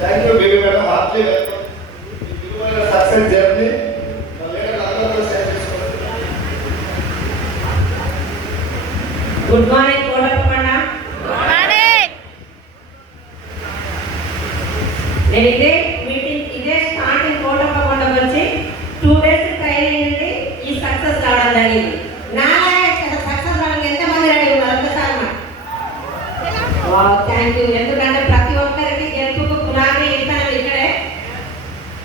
Thank you very madam. Heartly welcome. Success journey. Good morning Kotappakonda. నేను ఇదే starting Kotappakonda వచ్చి 2 days training ఉంది. ఈ సక్సెస్ కావడం జరిగింది. సక్సెస్ రావడానికి ఎంతమంది రెడీ ఉన్నారు ఒక్కసారి? Thank you. ఎందుకంటే ప్రతి ఒక్కరికి గెలుపుకు పునాది ఇస్తాను ఇక్కడే.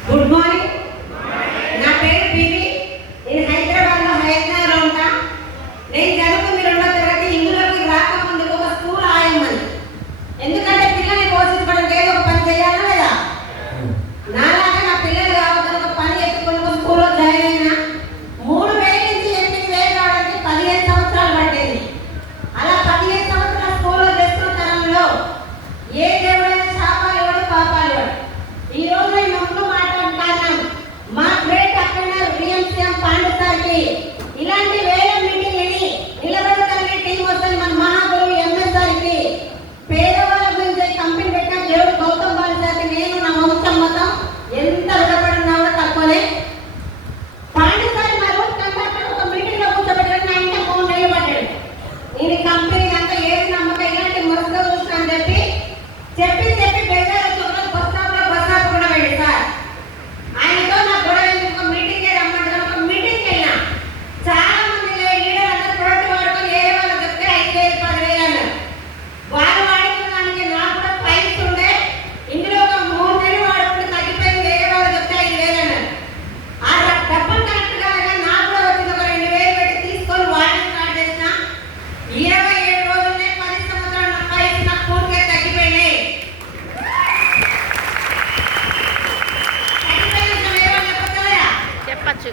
Good morning. నా పేరు పివి. నేను హైదరాబాద్లో హైదరాబాద్లో ఉంటా. నేను చదువుకుని 2వ తరగతి ఇందులోకి రాకముందుకు ఒక స్కూల్ ఆయమ్మని. ఎందుకంటే పిల్లల్ని పోషించడం ఏదో ఒక పని చేయాలా లేదా? నాలాగా నా పిల్లలు కావద్దని ఒక పని ఎత్తుకుని ఒక స్కూల్లో జాయిన్ అయినా. 3,000 నుంచి 8,000 రావడానికి 15 సంవత్సరాలు పట్టేది. అలా 15 సంవత్సరాల స్కూల్లో చేస్తున్న తరంలో ఏ దేవుడైనా శాపాలు ఇవ్వడు, పాపాలు ఇవ్వడు. ఈ రోజు నేను ముందు మాట్లాడుతున్నాను మా గ్రేట్ అటెండర్ విఎంసీఎం పాండు సార్కి ఇలాంటి వేల మీటింగ్లని నిలబెట్టగలిగే టీం వస్తుంది. మన మహాగురువు ఎంఎస్ గారికి పేదవాళ్ళ గురించి కంపెనీ పెట్టిన దేవుడు గౌతమ్ బాలిసారికి నేను నా వంశం మొత్తం ఎంత రుణపడినా కూడా తక్కువనే. పాండు సార్ మా రోజు కండక్టర్ ఒక మీటింగ్ లో కూర్చోబెట్టాడు. నా ఇంట 3 నెలలు పడ్డాడు. నేను కంపెనీ అంతా ఏది నమ్మకం ఇలాంటి మురసగా చూసిన అని చెప్పి బెజార్ వచ్చి బస్ స్టాప్ కూడా వెళ్ళి సార్ ఆయనతో నా గొడవ ఒక మీటింగ్ రమ్మంటారు. ఒక మీటింగ్కి వెళ్ళినా చాలా మంది లీడర్ అందరూ ప్రొడక్ట్ వాడుకొని ఏ వాళ్ళు చెప్తే 5,000 10,000 అన్నారు. వాళ్ళు వాడుకున్న దానికి నాకు కూడా ప్రైస్ ఉండే. ఇందులో ఒక 3 నెలలు వాడుకుంటే తగ్గిపోయింది. వేరే వాళ్ళు చెప్తే 5,000 అన్నారు. ఆ డబ్బులు కరెక్ట్ కాగా నాకు కూడా వచ్చింది. ఒక 2,000 పెట్టి తీసుకొని వాడడం స్టార్ట్ చేసిన 27 రోజులనే 10 సంవత్సరాలు నా ప్రైస్ నాకు పూర్తిగా తగ్గిపోయినాయి. చెప్పచ్చా?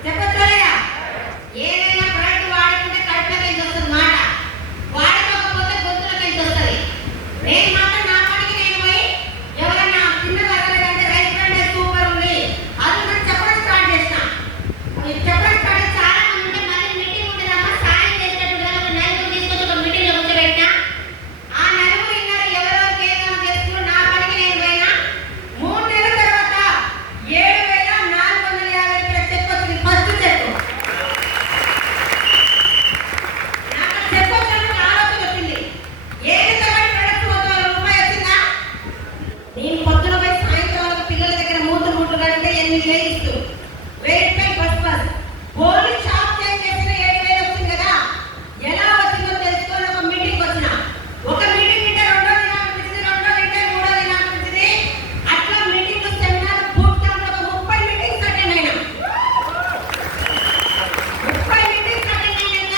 ఏదైనా ప్రొడక్ట్ వాడుకుంటే కడుపులోకి ఎంత వస్తుంది మాట, వాడకపోతే గొంతులోకి ఎంత వస్తుంది. నేను మాత్రం నా పనికి నేను పోయి ఎవరన్నా చిన్న తగ్గలేదంటే రెస్టారెంట్ సూపర్ ఉంది అది నాకు చెప్పడం స్టార్ట్ చేసిన. చెప్పడం స్టార్ట్ చాలా మంది ఉంటే మళ్ళీ మీటింగ్ ఉండేదమ్మా సాయం చేసేటట్టుగా ఒక నలుగురు తీసుకొచ్చి ఒక మీటింగ్లో కూర్చోబెట్టినా. ఆ నలుగురు ఇన్నారు ఎవరెవరికి ఏదైనా చేసుకుని నా పనికి నేను పోయినా. 3 నెలల తర్వాత 7,450 చెక్ వచ్చింది. ఫస్ట్ చెక్ నాకు చెక్ వచ్చినప్పుడు ఆలోచన వచ్చింది. ఏది తగ్గట్టు ప్రొడక్ట్ ₹1,000 వచ్చిందా? నేను పొద్దున పోయి సాయంత్రం వరకు పిల్లల దగ్గర మూట్లు కడితే 8,000 ఇస్తూ 1,000 బస్ పోలీస్ షాప్ చేంజ్ చేసిన 7,000 వచ్చింది కదా. ఎలా వచ్చిందో తెలుసుకొని ఒక మీటింగ్ వచ్చిన. ఒక మీటింగ్ అంటే 2వ దినం అనిపించింది, 2వ దినం 3వ దినం అనిపించింది. అట్లా మీటింగ్ సెమినార్ బూట్ క్యాంప్ ఒక 30 మీటింగ్స్ అటెండ్ అయినా. 30 మీటింగ్స్ అటెండ్ అయినాక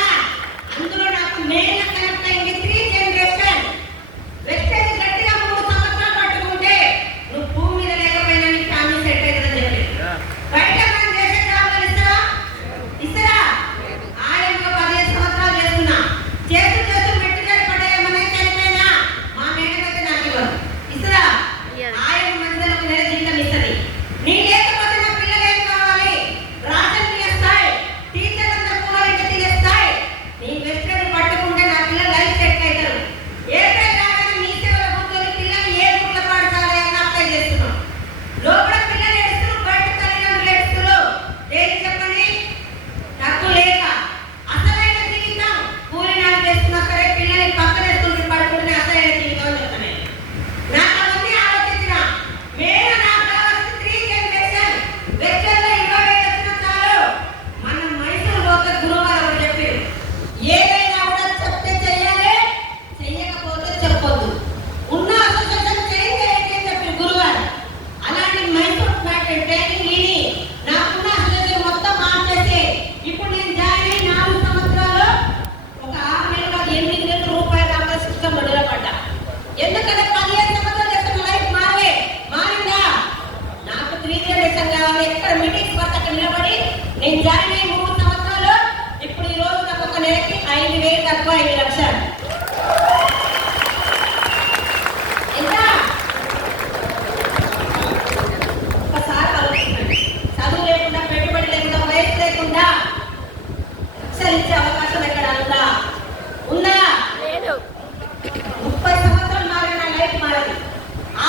అందులో నాకు మెయిన్ కనెక్ట్ అయింది 3 జనరేషన్. వెస్టేజ్ గట్టిగా 3 సంవత్సరాలు పట్టుకుంటే నువ్వు భూమి మీద లేకపోయినా నీ ఫ్యామిలీ సెట్ అవుతుందని చెప్పి బయట మనం చేసే జాబ్లు ఇస్తారా? ఆయన 15 సంవత్సరాలు చేస్తున్నా. చేస్తూ మెట్టుగారి పడేయమని చనిపోయినా మా మేడం అయితే నాకు ఇవ్వదు. ఇస్తారా? ఆయన మంచిగా ఒక నెల జీతం ఇస్తుంది. నీ లేకపోతే నా పిల్లలు ఏం కావాలి? రాజన్ తీస్తాయి, టీచర్ అందరూ కూలరింటి తీస్తాయి. నీ వెస్టేజ్ పట్టుకుంటే నా పిల్లలు లైఫ్ సెట్ అవుతారు. ఏప్రిల్ రాగానే మీ సేవలో కూర్చొని పిల్లలు ఏ గుడ్ల పాడతారు అని అప్లై చేస్తున్నాం. లోపల పిల్లలు ఏడుస్తున్నారు, బయట తల్లిదండ్రులు ఏడుస్తున్నారు. దేనికి చెప్పండి? డబ్బు లేక అసలైన జీవితం కూలినాలు చేస్తున్నా సరే పిల్లల్ని పక్కన ఎత్తుకుంటూ పడుకుంటే అసలైన జీవితం అని చెప్తాను. నాకు అవన్నీ ఆలోచించిన నేను నాకు కావాల్సిన 3 జనరేషన్ వెస్టర్న్లో 20,000 వచ్చినా చాలు. మన మైసూరు పోతే గురువారం ఒకటి చెప్పారు, ఏదైనా కూడా చెప్తే చెయ్యాలి, చెయ్యకపోతే చెప్పొద్దు. ఉన్న అసోసియేషన్ చేంజ్ చేయండి అని చెప్పారు గురువారం. అలాంటి మైసూర్ ట్రైనింగ్ విని నాకున్న అసోసియేషన్ మొత్తం మార్చేసి ఇప్పుడు నేను జాయిన్ అయ్యి 4 సంవత్సరాలు ఒక 6 నెలలు కాదు 8,000 రూపాయల దాకా సిస్టంలో నిలబడ్డా. ఎందుకంటే 15 సంవత్సరాలు చేస్తున్న లైఫ్ మారిందా? నాకు 3 జనరేషన్ కావాలి. ఎక్కడ మీటింగ్స్ పడితే అక్కడ నిలబడి నేను జాయిన్ అయ్యి 3 సంవత్సరాలు. ఇప్పుడు ఈ రోజు నాకు ఒక నెలకి 5,000 తక్కువ 5 లక్షలు. ఎంత? ఒకసారి ఆలోచించండి. చదువు లేకుండా, పెట్టుబడి లేకుండా, వయసు లేకుండా లక్షలు ఇచ్చే అవకాశం ఎక్కడ ఉందా? లేదు. 30 సంవత్సరాలు మారిన లైఫ్ మారదు.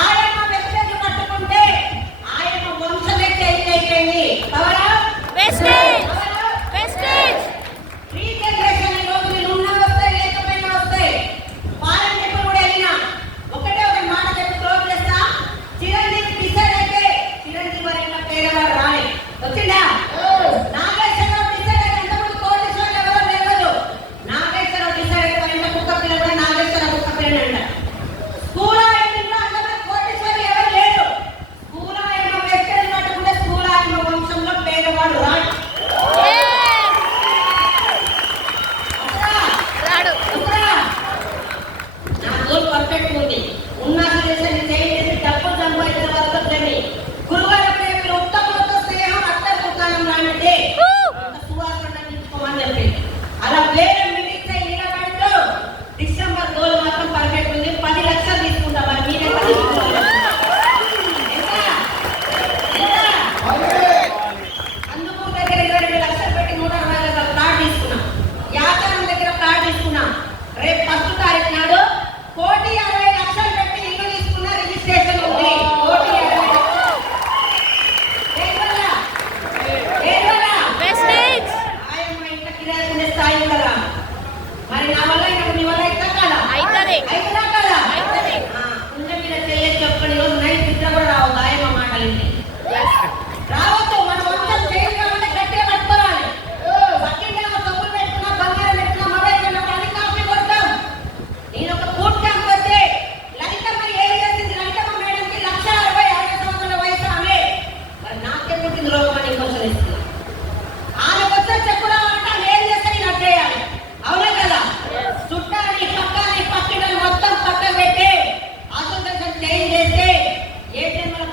ఆయమ్మ వెస్టేజ్ పట్టుకుంటే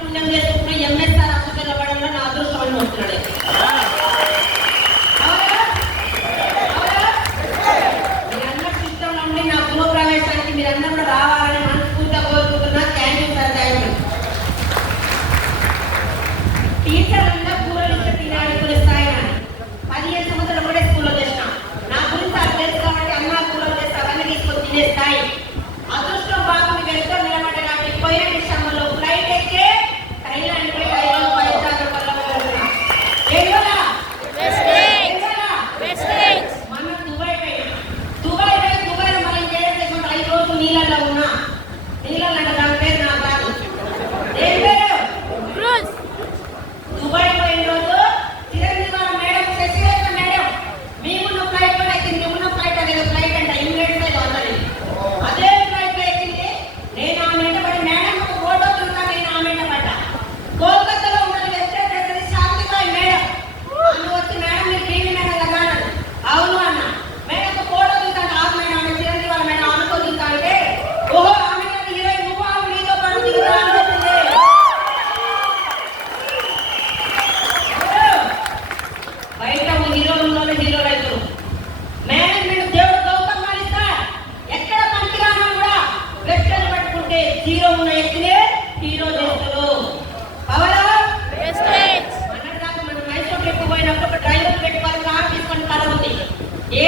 పుణ్యం చేసుకుంటున్న ఎంఎస్ఆర్ హాస్పిటల్ పడంలో నా అదృష్టం అని వస్తున్నాడు. మీరందరూ సిస్టంలో ఉండి నా గృహప్రవేశానికి మీరందరూ కూడా రావాలని మనస్ఫూర్తిగా కోరుకుంటున్నా. Thank you sir. Thank you. Teacher అన్న కూరలు ఇస్తే తినాలనుకునే స్థాయి నాది. 15 సంవత్సరాలు కూడా స్కూల్లో చేసిన. నా గురించి అది తెలుసు కాబట్టి అన్న కూరలు చేస్తే అవన్నీ తీసుకొని తినే స్థాయి. అదృష్టం బాగుంది, వెళ్తూ నిలబడ్డ నాకు పోయిన డిసెంబర్లో ఫ్లైట్ ఎక్కి థైలాండ్ పోయి 5 రూపాయలు మనం దుబాయ్లో మనం చేసేసుకుంటే 5 రోజులు నీళ్ళల్లో ఉన్నా. నీళ్ళల్లో దాని పేరు నా కాదు. ఏం పేరు? దుబాయ్ పోయిన రోజు చిరంజీవి మేడం, శశిరేఖ మేడం, మేమున్న ఫ్లైట్ లో ఎక్కింది. ఉన్న ఫ్లైట్ అదే ఫ్లైట్ అంట, ఇంగ్లాండ్ సైడ్ అందరి అదే ఫ్లైట్ లో ఎక్కింది. నేను ఆమె వెంటబడి మేడం ఒక ఫోటో చూస్తా. నేను ఆమె వెంటబడ్డా. కోల్కతాలో ఉన్నది వెస్టర్న్ డ్రెస్ శాంతిబాయి మేడం. ఆమె వచ్చి మేడం మీరు టీవీ మేడం కదా అన్నది. అవును అన్న. మేడం ఒక ఫోటో చూస్తాను. ఆమె మేడం, ఆమె చిరంజీవి వాళ్ళ మేడం ఆమెతో చూస్తా అంటే ఓహో ఆమె హీరోయిన్ నువ్వు ఆమె నీతో పాటు దిగుతా అని చెప్పింది. బయట హీరోలోనే హీరో రైతులు మేనేజ్మెంట్ దేవుడు గౌతమ్ ఇస్తా. ఎక్కడ పనికిరానా కూడా వెస్టర్న్ పట్టుకుంటే జీరో ఉన్న వ్యక్తినే హీరో చేస్తారు. పవరా మొన్నటిదాకా మనం మైసూర్ ట్రిప్ పోయినప్పుడు డ్రైవర్ పెట్టుకోవాలి. కార్ తీసుకొని కల ఉంది. ఏ